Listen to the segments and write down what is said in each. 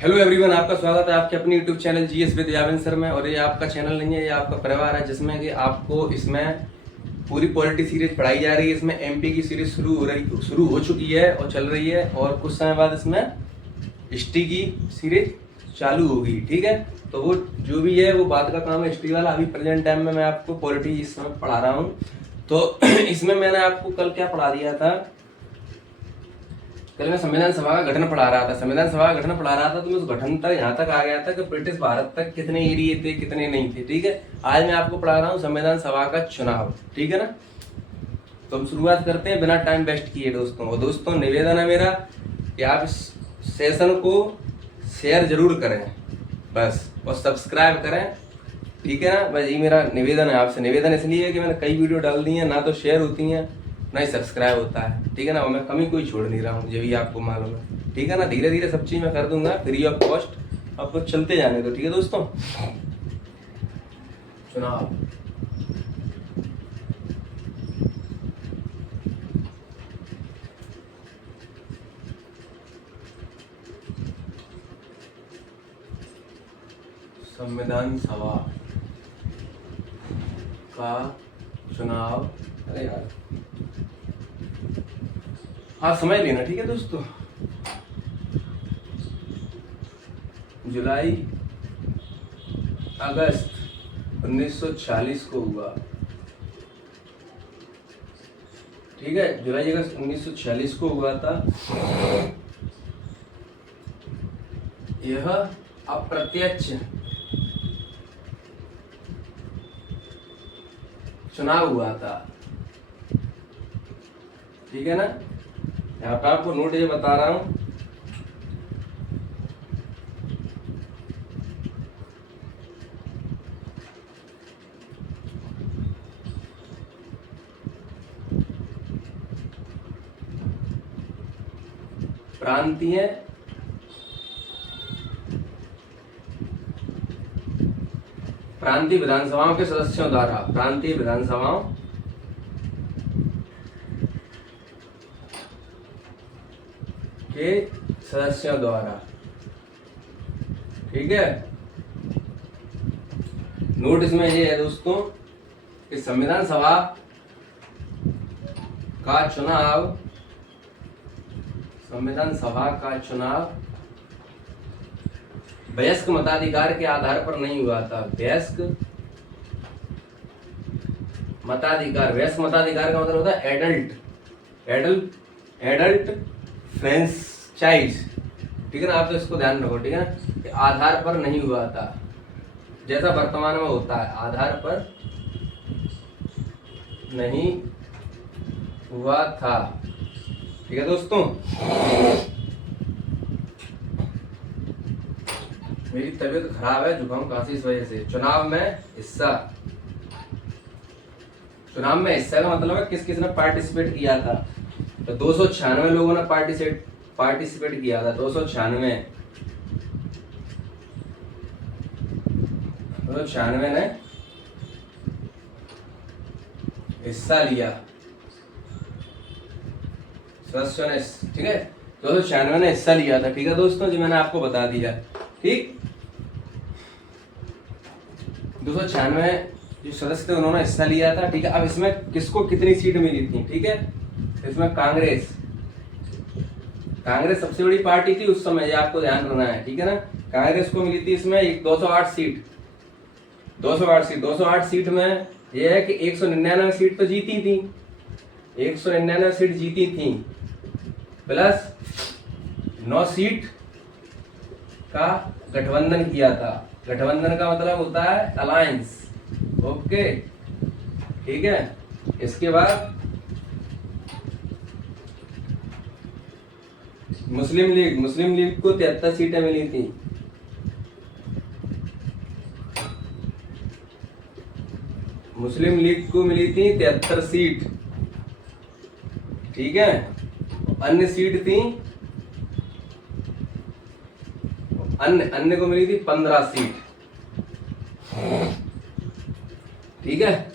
Hello everyone, आपका स्वागत है आपके अपने YouTube channel GS with Yavin sir में। और ये आपका चैनल नहीं है, ये आपका परिवार है, जिसमें कि आपको इसमें पूरी पॉलिटी सीरीज पढ़ाई जा रही है। इसमें एमपी की सीरीज शुरू हो चुकी है और चल रही है, और कुछ समय बाद इसमें हिस्ट्री की सीरीज चालू होगी। ठीक है, तो वो जो भी है वो बात का काम है हिस्ट्री वाला। अभी प्रेजेंट टाइम में मैं आपको पॉलिटी इस समय पढ़ा रहा हूँ। तो इसमें मैंने आपको कल क्या पढ़ा दिया था, कल मैं संविधान सभा का गठन पढ़ा रहा था। संविधान सभा का गठन पढ़ा रहा था तो मैं उस गठन तक यहाँ तक आ गया था कि ब्रिटिश भारत तक कितने एरिए थे कितने नहीं थे। ठीक है, आज मैं आपको पढ़ा रहा हूँ संविधान सभा का चुनाव। ठीक है ना, तो हम शुरुआत करते हैं बिना टाइम वेस्ट किए दोस्तों। और दोस्तों निवेदन है मेरा कि आप इस सेशन को शेयर जरूर करें बस, और सब्सक्राइब करें। ठीक है ना, बस ये मेरा निवेदन है आपसे। निवेदन इसलिए है कि मैंने कई वीडियो डाल दी हैं, ना तो शेयर होती हैं ना ही सब्सक्राइब होता है। ठीक है ना, और मैं कमी कोई छोड़ नहीं रहा हूँ, ये भी आपको मालूम है। ठीक है ना, धीरे धीरे सब चीज़ मैं कर दूंगा फ्री ऑफ कॉस्ट, आपको चलते जाने दो। ठीक है दोस्तों, चुनाव संविधान सभा का चुनाव, अरे यार हाँ समझ लेना। ठीक है दोस्तों, जुलाई अगस्त 1946 को हुआ। ठीक है, जुलाई अगस्त 1946 को हुआ था। यह अप्रत्यक्ष चुनाव हुआ था। ठीक है ना, यहाँ पे आपको नोट ये बता रहा हूं, प्रांतीय विधानसभाओं के सदस्यों द्वारा, प्रांतीय विधानसभाओं के सदस्यों द्वारा। ठीक है, नोट इसमें ये है दोस्तों कि संविधान सभा का चुनाव, संविधान सभा का चुनाव वयस्क मताधिकार के आधार पर नहीं हुआ था। वयस्क मताधिकार, वयस्क मताधिकार का मतलब होता है एडल्ट फ्रेंचाइज। ठीक है ना, आप तो इसको ध्यान रखो। ठीक है ना, कि आधार पर नहीं हुआ था, जैसा वर्तमान में होता है, आधार पर नहीं हुआ था। ठीक है दोस्तों, मेरी तबीयत खराब है, जुकाम खांसी इस वजह से। चुनाव में हिस्सा का मतलब है किस किस ने पार्टिसिपेट किया था। तो 296 लोगों ने पार्टिसिपेट किया था। 296 ने हिस्सा लिया, सदस्यों ने। ठीक है, 296 ने हिस्सा लिया था। ठीक है दोस्तों, जो मैंने आपको बता दिया। ठीक, 296 जो सदस्य थे उन्होंने हिस्सा लिया था। ठीक है, अब इसमें किसको कितनी सीट मिली थी। ठीक है, इसमें कांग्रेस सबसे बड़ी पार्टी थी उस समय, ये आपको ध्यान रखना है। ठीक है ना, कांग्रेस को मिली थी इसमें 208 सीट। 208 सीट में यह है कि 199 सीट तो जीती थी, 199 सीट जीती थी, प्लस 9 सीट का गठबंधन किया था। गठबंधन का मतलब होता है अलायंस। ओके, ठीक है। इसके बाद मुस्लिम लीग को 73 सीटें मिली थी। मुस्लिम लीग को मिली थी 73 सीट। ठीक है, अन्य सीट थी, अन्य को मिली थी 15 सीट। ठीक है,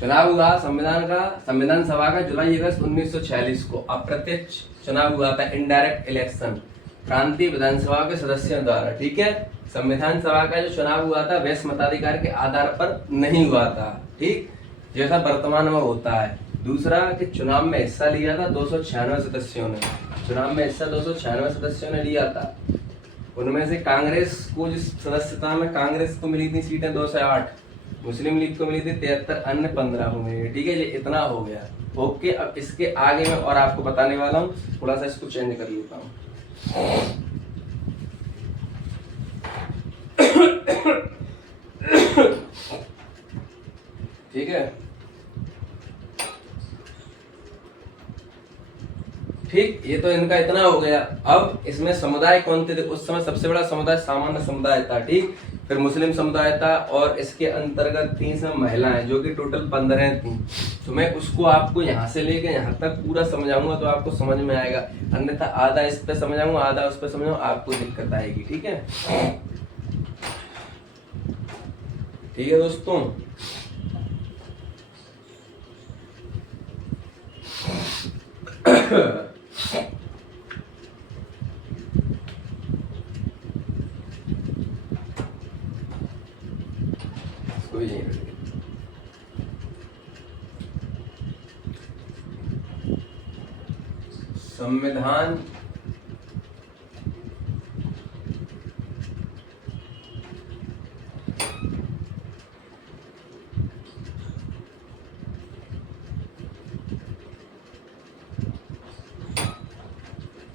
चुनाव हुआ संविधान सभा का जुलाई अगस्त 1946 को। अप्रत्यक्ष चुनाव हुआ था, इनडायरेक्ट इलेक्शन। प्रांतीय विधानसभा के सदस्यों द्वारा, ठीक है। संविधान सभा का जो चुनाव हुआ था वैश्य मताधिकार के आधार पर नहीं हुआ था, ठीक, जैसा वर्तमान में होता है। दूसरा कि चुनाव में हिस्सा लिया था 296 सदस्यों ने, चुनाव में हिस्सा 296 सदस्यों ने लिया था। उनमें से कांग्रेस को जिस सदस्यता में कांग्रेस को मिली थी सीटें 208, मुस्लिम लीग को मिली थी 73, अन्य 15 को मिली, ठीक है। ये इतना हो गया, ओके। अब इसके आगे मैं और आपको बताने वाला हूँ, थोड़ा सा इसको चेंज कर लेता हूँ। ठीक है, ठीक, ये तो इनका इतना हो गया। अब इसमें समुदाय कौन थे? उस समय सबसे बड़ा समुदाय सामान्य समुदाय था, ठीक, फिर मुस्लिम समुदाय था, और इसके अंतर्गत 3 महिलाएं जो कि टोटल 15 थी। तो मैं उसको आपको यहाँ से लेके यहाँ तक पूरा समझाऊंगा तो आपको समझ में आएगा, अन्यथा आधा इस पे समझाऊंगा आधा उस पे समझाऊंगा, आपको दिक्कत आएगी, ठीक है। ठीक है दोस्तों, संविधान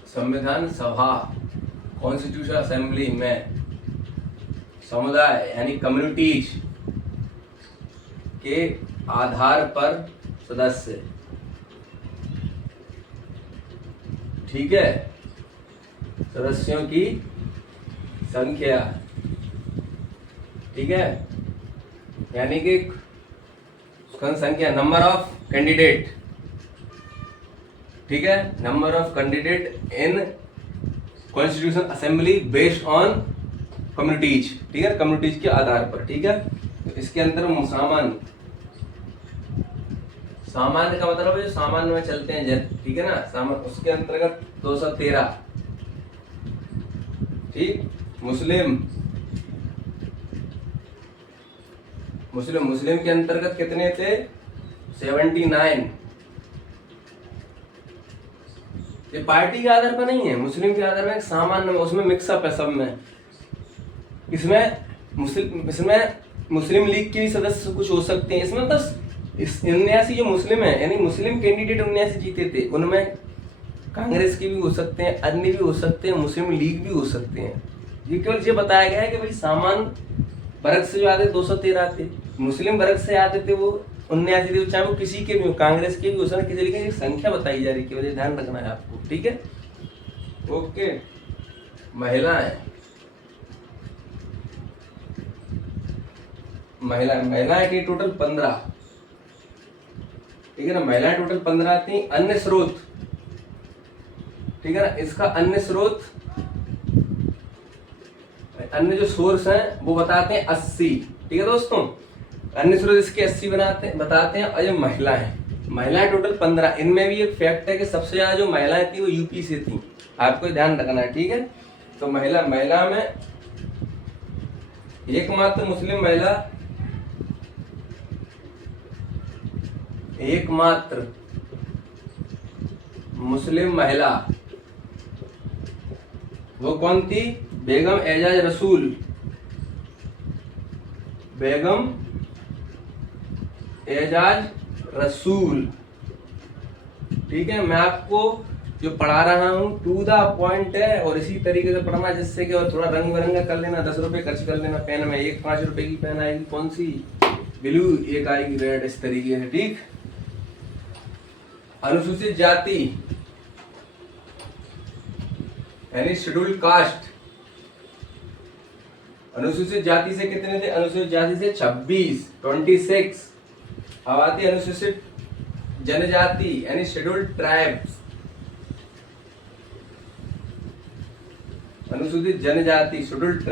संविधान सभा कॉन्स्टिट्यूशन असेंबली में समुदाय यानी कम्युनिटीज के आधार पर सदस्य, ठीक है, सदस्यों की संख्या, ठीक है, यानी कि संख्या, नंबर ऑफ कैंडिडेट, ठीक है, number of candidate in constitution assembly based on communities, ठीक है, कम्युनिटीज के आधार पर, ठीक है। तो इसके अंदर सामान्य, सामान्य का मतलब है जो सामान्य में चलते हैं जन, ठीक है ना, सामान्य, उसके अंतर्गत 213, ठीक। मुस्लिम मुस्लिम मुस्लिम के अंतर्गत कितने थे? 79। ये पार्टी के आधार पर नहीं है, मुस्लिम के आधार पर सामान्य में, उसमें मिक्सअप है सब में। इसमें मुस्लिम लीग के भी सदस्य कुछ हो सकते हैं इसमें, बस 79 जो मुस्लिम है, यानी मुस्लिम कैंडिडेट 79 जीते थे, उनमें कांग्रेस के भी हो सकते हैं, अन्य भी हो सकते हैं, मुस्लिम लीग भी हो सकते हैं। ये केवल ये बताया गया है कि भाई सामान्य वर्ग से जो आते 213 थे, मुस्लिम वर्ग से आते थे वो 79 थे, चाहे वो किसी के भी हो, कांग्रेस के भी हो सकते, किसी की संख्या बताई जा रही है, वजह ध्यान रखना है आपको, ठीक है, ओके। महिलाएं, महिलाएं की टोटल 15, ठीक है ना, महिलाएं टोटल 15 थी। अन्य स्रोत, ठीक है ना, इसका अन्य स्रोत, अन्य जो सोर्स हैं वो बताते हैं 80, ठीक है दोस्तों, अन्य स्रोत इसके 80 बताते हैं। और जो महिलाएं टोटल 15, इनमें भी एक फैक्ट है कि सबसे ज्यादा जो महिलाएं थी वो यूपी से थी, आपको ध्यान रखना है, ठीक है। तो महिला में एकमात्र मुस्लिम महिला, एकमात्र मुस्लिम महिला वो कौन थी? बेगम एजाज रसूल, बेगम एजाज रसूल, ठीक है। मैं आपको जो पढ़ा रहा हूँ टू द पॉइंट है, और इसी तरीके से पढ़ना जिससे कि और थोड़ा रंग बिरंगा कर लेना, 10 रुपए खर्च कर लेना पेन में। एक 5 रुपए की पेन आएगी, कौन सी? ब्लू, एक आएगी रेड, इस तरीके से, ठीक। अनुसूचित जाति यानी शेड्यूल्ड कास्ट, अनुसूचित जाति से कितने थे? अनुसूचित जाति से 26। अब आती अनुसूचित जनजाति यानी शेड्यूल्ड ट्राइब्स, अनुसूचित जनजाति शेड्यूल्ड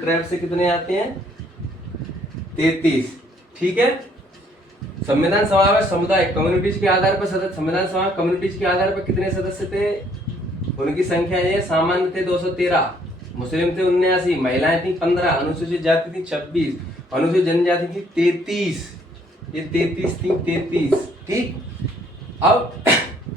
ट्राइब से कितने आते हैं? 33, ठीक है। संविधान सभा में समुदाय कम्युनिटीज के आधार पर सदस्य, संविधान सभा कम्युनिटीज के आधार पर कितने सदस्य थे? उनकी संख्या ये सामान्य थे 213, मुस्लिम थे 79, महिलाएं थी 15, अनुसूचित जाति थी 26, अनुसूचित जनजाति थी 33, ये 33 थी 33। ठीक, अब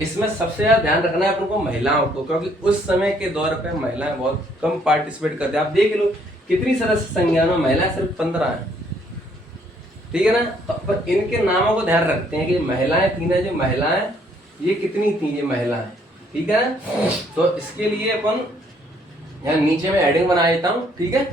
इसमें सबसे ज्यादा ध्यान रखना है अपन को महिलाओं को, क्योंकि उस समय के दौर पे महिलाएं बहुत कम पार्टिसिपेट करते हैं। आप देख लो कितनी सदस्य संख्या में महिलाएं सिर्फ 15 है, ठीक है ना। तो पर इनके नामों को ध्यान रखते हैं कि महिलाएं थी ना, जो महिलाएं ये कितनी थी ये महिलाएं, ठीक है। तो इसके लिए अपन यहाँ नीचे में हेडिंग बना देता हूँ, ठीक है।